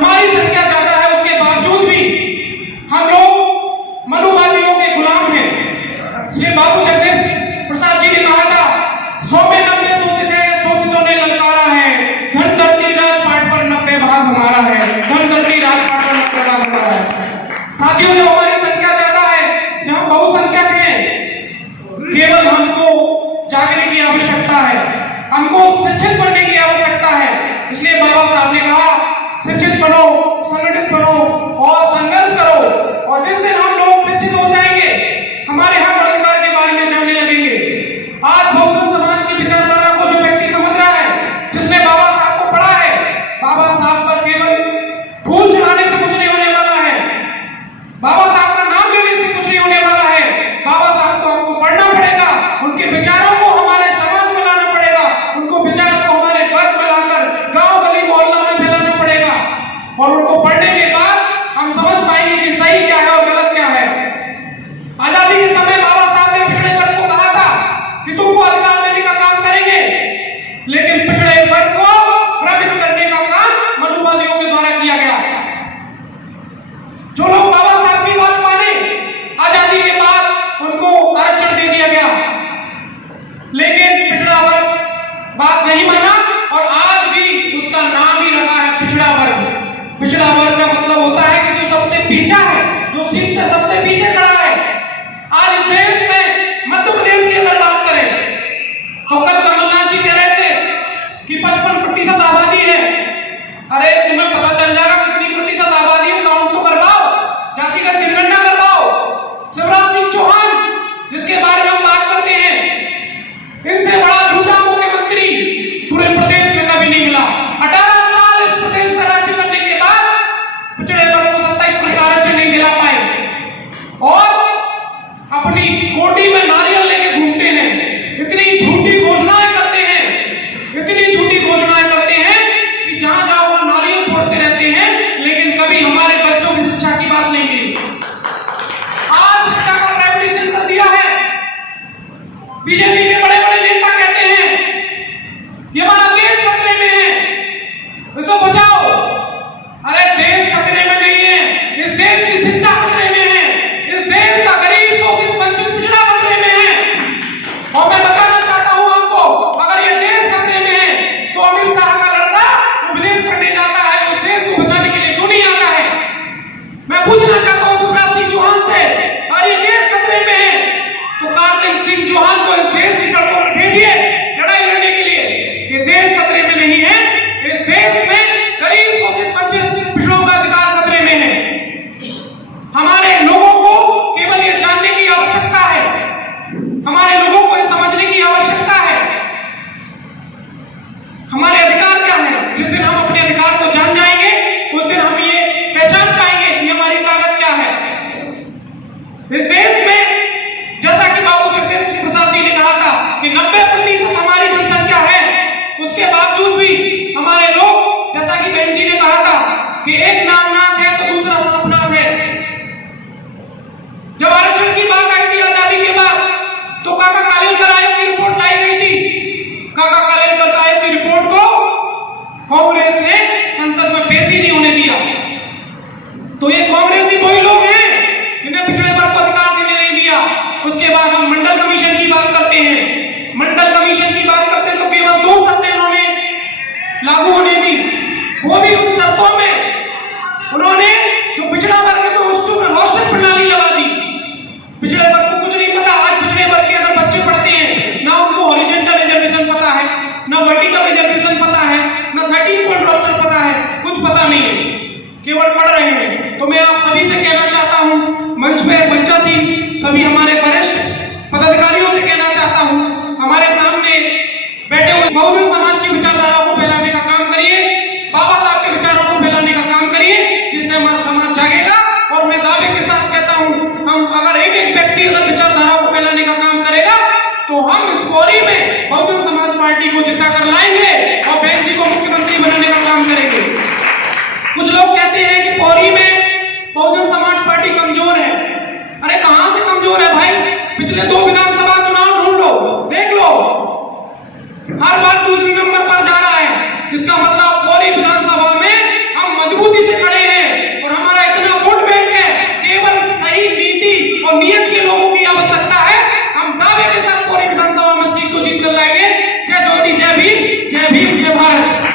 हमारी संख्या ज्यादा है, उसके बावजूद भी हम लोग मनुवादियों के गुलाम हैं। इसलिए बाबू जगदेव प्रसाद जी ने कहा था, 100 में 90 शोषित है, शोषितों ने ललकारा है, धन धरती राजपाट पर 90 भाग हमारा है, धन धरती राजपाट पर 90 भाग हमारा है। साथियों, जो हमारी संख्या ज्यादा है, जो हम बहुसंख्यक हैं, केवल हमको जागने की आवश्यकता है, हमको शिक्षित बनने की आवश्यकता है। इसलिए बाबा साहब ने कहा, शिक्षित बनो, संगठित बनो और संघर्ष करो। और जिस दिन हम लोग शिक्षित हो जाएंगे, हमारे हक और अधिकार के बारे में जानने लगेंगे। आज बहुजन समाज की विचारधारा को जो व्यक्ति समझ रहा है, जिसने बाबा साहब को पढ़ा है, बाबा साहब पर केवल फूल चढ़ाने से कुछ नहीं होने वाला है, बाबा साहब का नाम लेने से कुछ नहीं होने वाला है। बाबा साहब को हमको पढ़ना पड़ेगा, उनके विचारों को हमारे समाज में लाना पड़ेगा, उनको विचार को हमारे वर्ग में लाकर गांव गली मोहल्ला में फैलाना पड़ेगा। और उनको पढ़ने के बाद हम समझ पाएंगे कि सही क्या है और गलत क्या है। आजादी के समय बाबा साहब ने पिछड़े वर्ग को कहा था कि तुमको अधिकार देने का काम करेंगे, लेकिन पिछड़े वर्ग को भ्रमित करने का काम मनुवादियों के द्वारा किया गया। जो लोग बाबा साहब की बात माने, आजादी के बाद उनको आरक्षण दे दिया गया, लेकिन पिछड़ा वर्ग बात नहीं माना और आज भी उसका नाम ही रखा है पिछड़ा वर्ग। पिछड़ा वर्ग का मतलब होता है कि जो सबसे पीछा है, जो सीट से सबसे पीछे खड़ा है। आज इस देश में मध्य प्रदेश की अगर बात करें तो कल कमलनाथ जी कह रहे थे कि 55% आबादी है। अरे तुम्हें पता चल जाएगा कितनी प्रतिशत आबादी है, काउंट तो करवाओ, जातिगत जनगणना करवाओ। शिवराज सिंह चौहान, जिसके बारे में हम बात करते हैं, इनसे बड़ा झूठा मुख्यमंत्री पूरे प्रदेश में कभी नहीं मिला। 18 साल इस प्रदेश में राज्य करने के बाद पिछड़े वर्ग को 27% आरक्षण नहीं दिला पाए और अपनी कोटी में नारियल लेके घूमते हैं। इतनी झूठी घोषणाएं करते हैं, इतनी झूठी घोषणाएं करते हैं कि जहां जाओ वहां नारियल फोड़ते रहते हैं, लेकिन कभी हमारे बच्चों की शिक्षा की बात नहीं की। आज शिक्षा का प्राइवेटाइजेशन कर दिया है। बीजेपी के बड़े बड़े नेता कहते हैं ये हमारा देश खतरे में है, इसको बचाओ। अरे देश खतरे में नहीं है, इस देश की शिक्षा खतरे में है, इस देश का गरीब शोषित वंचित पिछड़ा खतरे में है। और मैं बताना चाहता हूं आपको, अगर ये देश खतरे में है तो अमित शाह का लड़का जो विदेश पढ़ने जाता है, उस देश को बचाने के लिए क्यों नहीं आता है? मैं पूछना चाहता हूं शिवराज सिंह चौहान से, अगर ये देश खतरे में है तो कार्तिक सिंह चौहान को इस देश की सड़कों पर भेजिए लड़ाई लड़ने के लिए। ये देश खतरे में नहीं है, इस देश में गरीब शोषित वंचित पिछड़ों का अधिकार खतरे में है। हमारे लोगों को केवल ये जानने की आवश्यकता है, हमारे लोगों को ये समझने की आवश्यकता है हमारे अधिकार क्या है। जिस दिन हम अपने अधिकार को जान जाएंगे, उस दिन हम ये पहचान पाएंगे कि हमारी ताकत क्या है। इस देश में जैसा कि बाबू जगदेव प्रसाद जी ने कहा था कि 90% हमारी जनसंख्या है, उसके बावजूद भी हमारे लोग, जैसा कि बहन जी ने कहा था कि एक नामनाथ है तो दूसरा सांपनाथ है। जब आरक्षण की बात आई थी आजादी के बाद, तो काका कालेलकर आयोग की रिपोर्ट लाई गई थी। काका कालेलकर आयोग की रिपोर्ट को कांग्रेस ने संसद में पेश ही नहीं होने दिया। तो ये कांग्रेसी वही लोग हैं जिन्हें पिछड़े वर्ग को अधिकार देने नहीं दिया। उसके बाद हम मंडल कमीशन की बात करते हैं। मंडल कमीशन की बात करते हैं तो केवल 2 शर्तें उन्होंने लागू होने दी, वो भी उन शर्तों में उन्होंने जो पिछड़ा वर्ग है तो उसको रोस्टर प्रणाली लगा दी। पिछड़े वर्ग को कुछ नहीं पता। आज पिछड़े वर्ग के अगर बच्चे पढ़ते हैं, ना उनको हॉरिजॉन्टल रिजर्वेशन पता है, ना वर्टिकल रिजर्वेशन पता है, ना 13 पॉइंट रोस्टर पता है, कुछ पता नहीं है, केवल पढ़ रहे हैं। तो मैं आप सभी से कहना चाहता हूं, मंच पे मंचासीन सभी हमारे वरिष्ठ पदाधिकारियों से कहना चाहता हूं, हमारे सामने बैठे हुए बहुजन समाज की विचारधारा को फैलाने का काम करिए, बाबा साहब के विचारों को फैलाने का काम करिए, जिससे हमारा समाज जागेगा। और मैं दावे के साथ कहता हूं, हम अगर एक व्यक्ति अगर विचारधारा को फैलाने का काम करेगा तो हम इस पौड़ी में बहुजन समाज पार्टी को जिता कर लाएंगे और बहन जी को मुख्यमंत्री बनाने का काम करेंगे। कुछ लोग कहते हैं कि पौड़ी में बहुजन समाज पार्टी कमजोर है। अरे कहां से कमजोर है भाई? पिछले 2 विधान